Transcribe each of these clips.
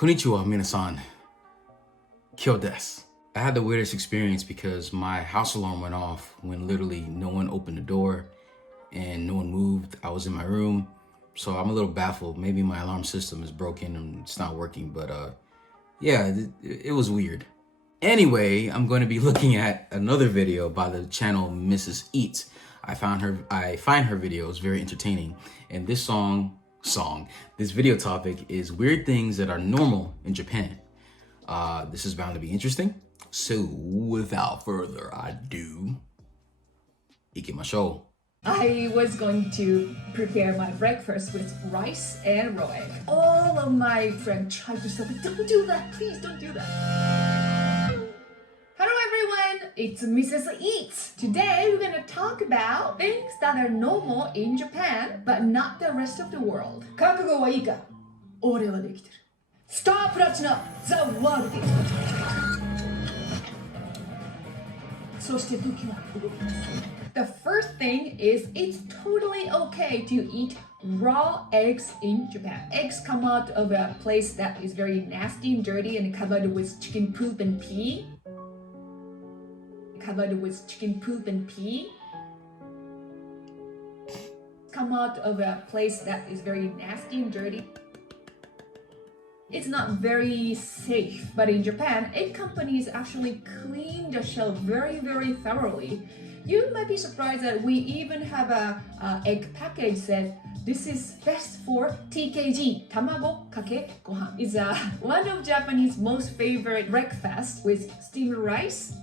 Konnichiwa, minasan. Kyo desu. I had the weirdest experience because my house alarm went off when literally no one opened the door and no one moved. I was in my room, so I'm a little baffled. Maybe my alarm system is broken and it's not working, but yeah, it was weird. Anyway, I'm going to be looking at another video by the channel Mrs. Eats. I find her videos very entertaining, and this video topic is weird things that are normal in Japan. This is bound to be interesting. So without further ado, ikimashou. I was going to prepare my breakfast with rice and raw egg. All of my friends tried to stop it. Don't do that, please don't do that. Hello everyone, it's Mrs. Eats. Today we're gonna talk about things that are normal in Japan, but not the rest of the world. 覚悟はいいか？俺はできてる。スタープラチナザ・ワールド。そして時は動きます。The first thing is it's totally okay to eat raw eggs in Japan. Eggs come out of a place that is very nasty and dirty and covered with chicken poop and pee. Come out of a place that is very nasty and dirty. It's not very safe, but in Japan, egg companies actually clean the shell very, very thoroughly. You might be surprised that we even have a egg package that this is best for TKG, tamago kake gohan. It's one of Japanese most favorite breakfast with steamed rice,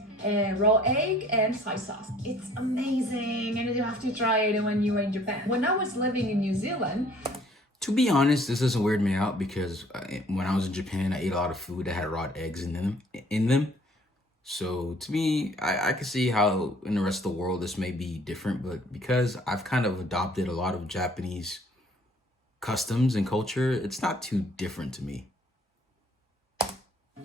raw egg, and soy sauce. It's amazing, and you have to try it when you're in Japan. When I was living in New Zealand, to be honest, this doesn't weird me out because when I was in Japan, I ate a lot of food that had raw eggs in them. So to me, I can see how in the rest of the world this may be different, but because I've kind of adopted a lot of Japanese customs and culture, it's not too different to me.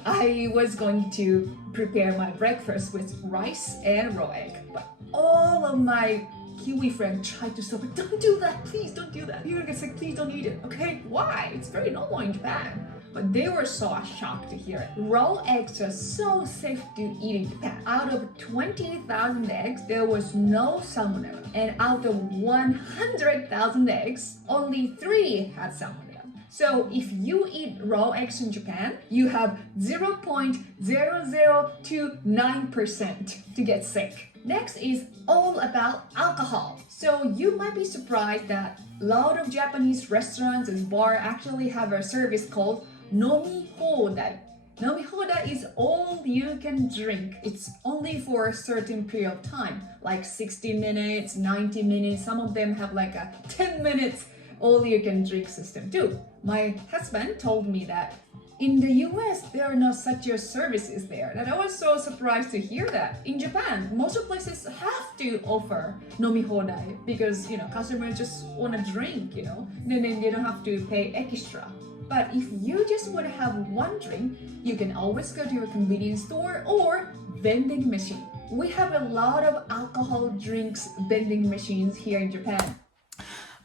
I was going to prepare my breakfast with rice and raw egg, but all of my Kiwi friend tried to stop it. Don't do that, please don't do that. You're gonna get sick, please don't eat it, okay? Why? It's very normal in Japan. But they were so shocked to hear it. Raw eggs are so safe to eat in Japan. Out of 20,000 eggs, there was no salmonella. And out of 100,000 eggs, only 3 had salmonella. So if you eat raw eggs in Japan, you have 0.0029% to get sick. Next is all about alcohol. So you might be surprised that a lot of Japanese restaurants and bars actually have a service called nomihodai. Nomihodai is all you can drink. It's only for a certain period of time, like 60 minutes, 90 minutes. Some of them have like a 10 minutes all you can drink system too. My husband told me that in the US, there are not such services there. And I was so surprised to hear that. In Japan, most of places have to offer nomihodai because, customers just want to drink, and then they don't have to pay extra. But if you just want to have one drink, you can always go to a convenience store or vending machine. We have a lot of alcohol drinks vending machines here in Japan.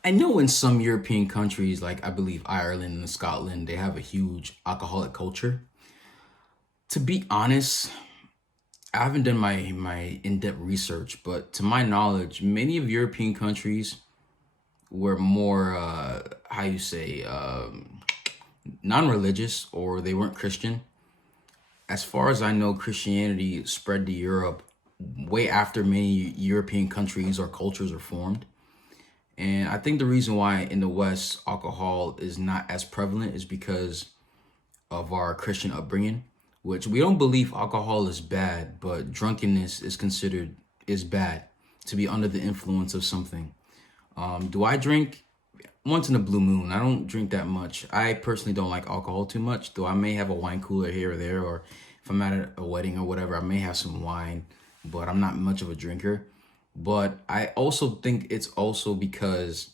I know in some European countries, like I believe Ireland and Scotland, they have a huge alcoholic culture. To be honest, I haven't done my in-depth research, but to my knowledge, many of European countries were more, non-religious, or they weren't Christian. As far as I know, Christianity spread to Europe way after many European countries or cultures are formed. And I think the reason why in the West alcohol is not as prevalent is because of our Christian upbringing, which we don't believe alcohol is bad, but drunkenness is bad, to be under the influence of something. Do I drink? Once in a blue moon. I don't drink that much. I personally don't like alcohol too much, though I may have a wine cooler here or there, or if I'm at a wedding or whatever, I may have some wine, but I'm not much of a drinker. But I also think it's also because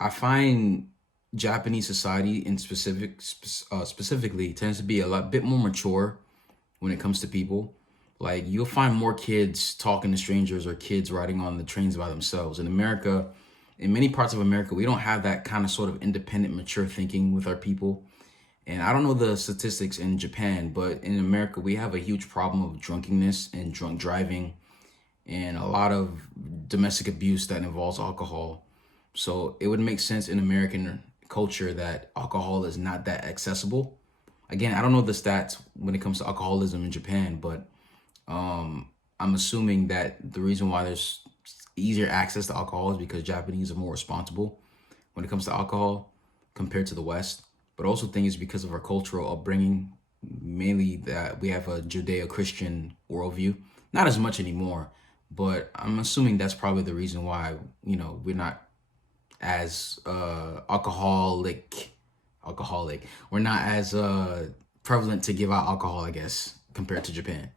I find Japanese society in specifically tends to be a bit more mature when it comes to people. Like you'll find more kids talking to strangers or kids riding on the trains by themselves. In America, in many parts of America, we don't have that kind of sort of independent, mature thinking with our people. And I don't know the statistics in Japan, but in America, we have a huge problem of drunkenness and drunk driving and a lot of domestic abuse that involves alcohol. So it would make sense in American culture that alcohol is not that accessible. Again, I don't know the stats when it comes to alcoholism in Japan, but I'm assuming that the reason why there's easier access to alcohol is because Japanese are more responsible when it comes to alcohol compared to the West. But also think it's because of our cultural upbringing, mainly that we have a Judeo-Christian worldview. Not as much anymore, but I'm assuming that's probably the reason why, we're not as alcoholic. We're not as prevalent to give out alcohol, I guess, compared to Japan.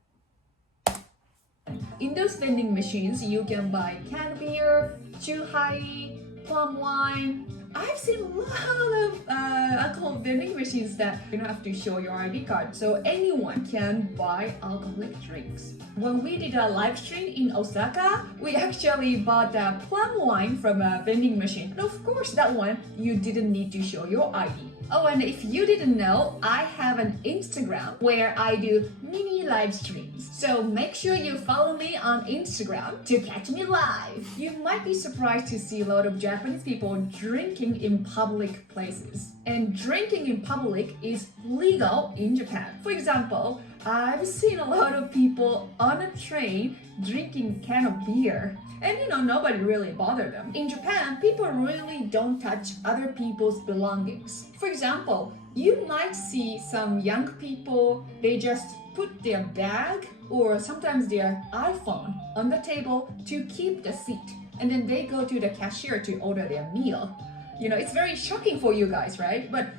In those vending machines, you can buy canned beer, chuhai, plum wine. I've seen a lot of alcohol vending machines that you don't have to show your ID card, so anyone can buy alcoholic drinks. When we did a live stream in Osaka, we actually bought a plum wine from a vending machine. And of course, that one, you didn't need to show your ID. Oh, and if you didn't know, I have an Instagram where I do mini live streams. So make sure you follow me on Instagram to catch me live. You might be surprised to see a lot of Japanese people drinking in public places. And drinking in public is legal in Japan. For example, I've seen a lot of people on a train drinking a can of beer. And nobody really bothered them. In Japan, people really don't touch other people's belongings. For example, you might see some young people, they just put their bag or sometimes their iPhone on the table to keep the seat. And then they go to the cashier to order their meal. It's very shocking for you guys, right? But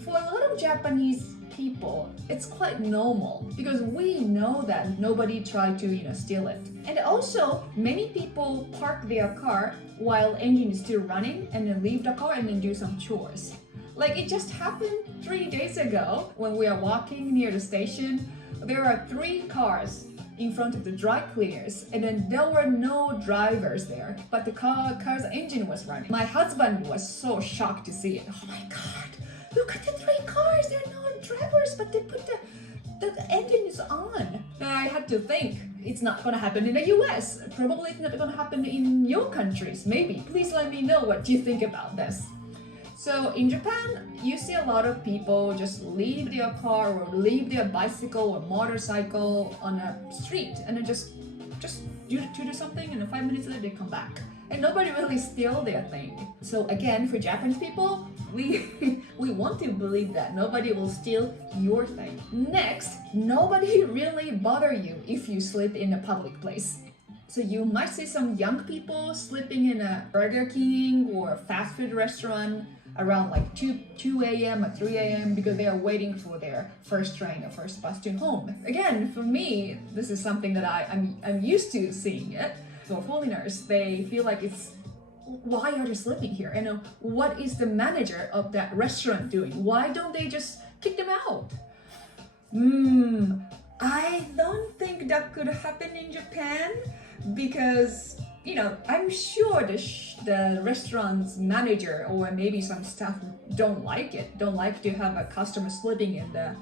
for a lot of Japanese people, it's quite normal because we know that nobody tried to steal it. And also, many people park their car while engine is still running and then leave the car and then do some chores. Like it just happened 3 days ago when we are walking near the station. There are 3 cars in front of the dry cleaners and then there were no drivers there, but the car's engine was running. My husband was so shocked to see it. Oh my god, look at the 3 cars, they're not drivers, but they put the engine is on. And I had to think, it's not gonna happen in the US. Probably it's not gonna happen in your countries, maybe. Please let me know what you think about this. So in Japan, you see a lot of people just leave their car or leave their bicycle or motorcycle on a street and then just do something and then 5 minutes later they come back. And nobody really steal their thing. So again, for Japanese people, we want to believe that nobody will steal your thing. Next, nobody really bother you if you sleep in a public place. So you might see some young people sleeping in a Burger King or a fast food restaurant around like 2 a.m. or 3 a.m. because they are waiting for their first train or first bus to home. Again, for me, this is something that I'm used to seeing it. For foreigners, they feel like it's, why are they sleeping here? And what is the manager of that restaurant doing? Why don't they just kick them out? I don't think that could happen in Japan because I'm sure the restaurant's manager or maybe some staff don't like to have a customer sleeping in their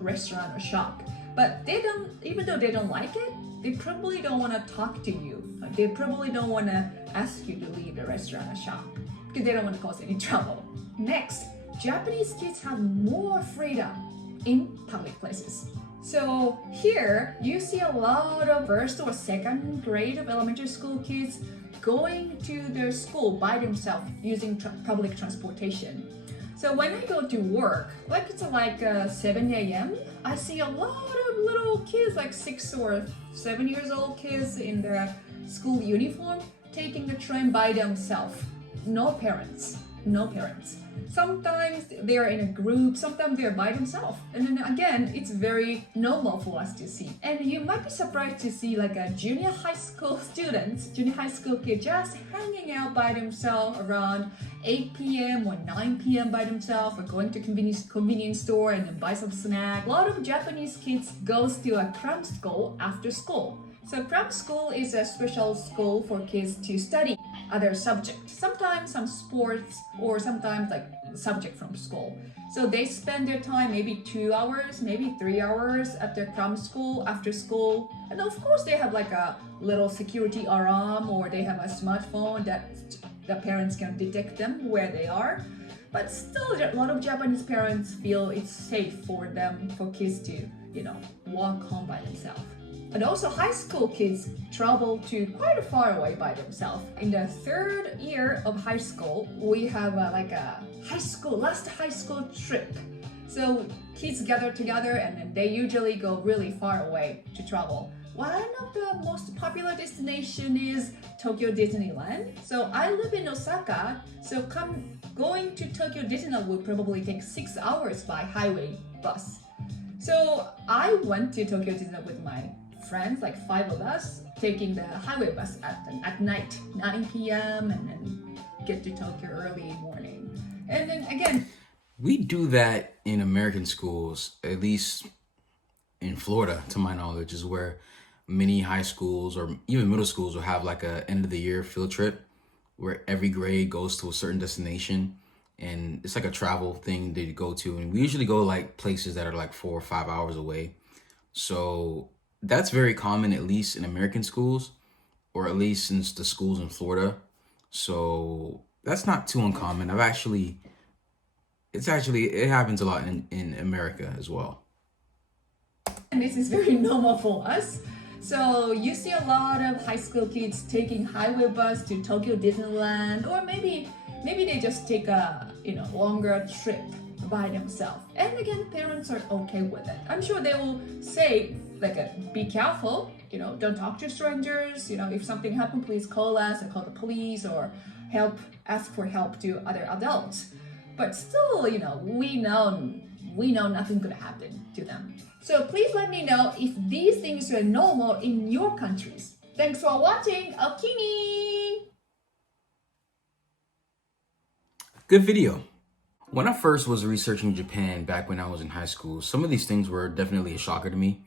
restaurant or shop. But they don't, even though they don't like it, they probably don't want to talk to you. They probably don't want to ask you to leave the restaurant or shop because they don't want to cause any trouble. Next, Japanese kids have more freedom in public places. So here, you see a lot of first or second grade of elementary school kids going to their school by themselves using public transportation. So when I go to work, like it's like 7 a.m., I see a lot of little kids, like 6 or 7 years old kids in their school uniform, taking the train by themselves. No parents. Sometimes they're in a group, sometimes they're by themselves. And then again, it's very normal for us to see. And you might be surprised to see like a junior high school kid just hanging out by themselves around 8 p.m. or 9 p.m. by themselves, or going to convenience store and then buy some snack. A lot of Japanese kids goes to a cram school after school. So cram school is a special school for kids to study other subjects. Sometimes some sports or sometimes like subject from school. So they spend their time maybe 2 hours, maybe 3 hours at their cram school, after school. And of course, they have like a little security alarm, or they have a smartphone that the parents can detect them where they are. But still, a lot of Japanese parents feel it's safe for them, for kids to, walk home by themselves. And also high school kids travel to quite far away by themselves. In the third year of high school, we have last high school trip. So kids gather together and then they usually go really far away to travel. One of the most popular destination is Tokyo Disneyland. So I live in Osaka, so going to Tokyo Disneyland would probably take 6 hours by highway bus. So I went to Tokyo Disneyland with my friends, like 5 of us, taking the highway bus at night, 9 p.m. and then get to Tokyo early morning. And then again, We do that in American schools, at least in Florida, to my knowledge, is where many high schools or even middle schools will have like a end of the year field trip where every grade goes to a certain destination, and it's like a travel thing that you go to. And we usually go like places that are like 4 or 5 hours away. So that's very common, at least in American schools, or at least in the schools in Florida. So that's not too uncommon. It happens a lot in America as well. and this is very normal for us. So you see a lot of high school kids taking highway bus to Tokyo Disneyland, or maybe they just take a longer trip by themselves. And again, parents are okay with it. I'm sure they will say be careful, don't talk to strangers. If something happened, please call us or call the police, or ask for help to other adults. But still, we know nothing's gonna happen to them. So please let me know if these things are normal in your countries. Thanks for watching. Okini! Good video. When I first was researching Japan back when I was in high school, some of these things were definitely a shocker to me.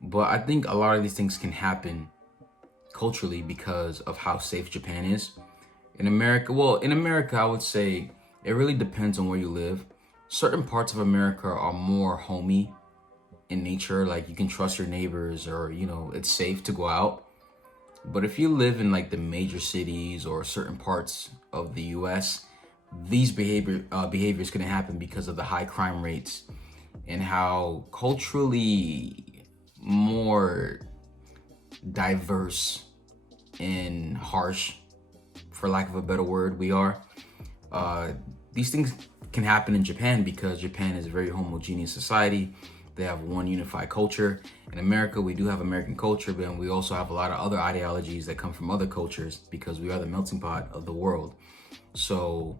But I think a lot of these things can happen culturally because of how safe Japan is. In America, I would say it really depends on where you live. Certain parts of America are more homey in nature, like you can trust your neighbors, or it's safe to go out. But if you live in like the major cities or certain parts of the US, these behaviors can happen because of the high crime rates and how culturally more diverse and harsh, for lack of a better word, we are. These things can happen in Japan because Japan is a very homogeneous society. They have one unified culture. In America, we do have American culture, but we also have a lot of other ideologies that come from other cultures because we are the melting pot of the world. So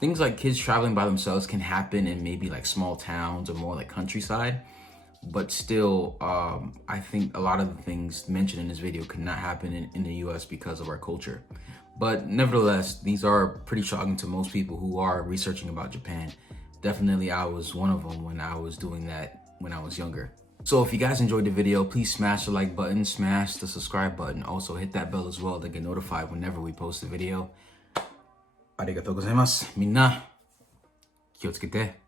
things like kids traveling by themselves can happen in maybe like small towns or more like countryside. But still, I think a lot of the things mentioned in this video cannot happen in the US because of our culture. But nevertheless, these are pretty shocking to most people who are researching about Japan. Definitely, I was one of them when I was doing that when I was younger. So if you guys enjoyed the video, please smash the like button, smash the subscribe button. Also hit that bell as well to get notified whenever we post a video. ありがとうございます。みんな、気をつけて。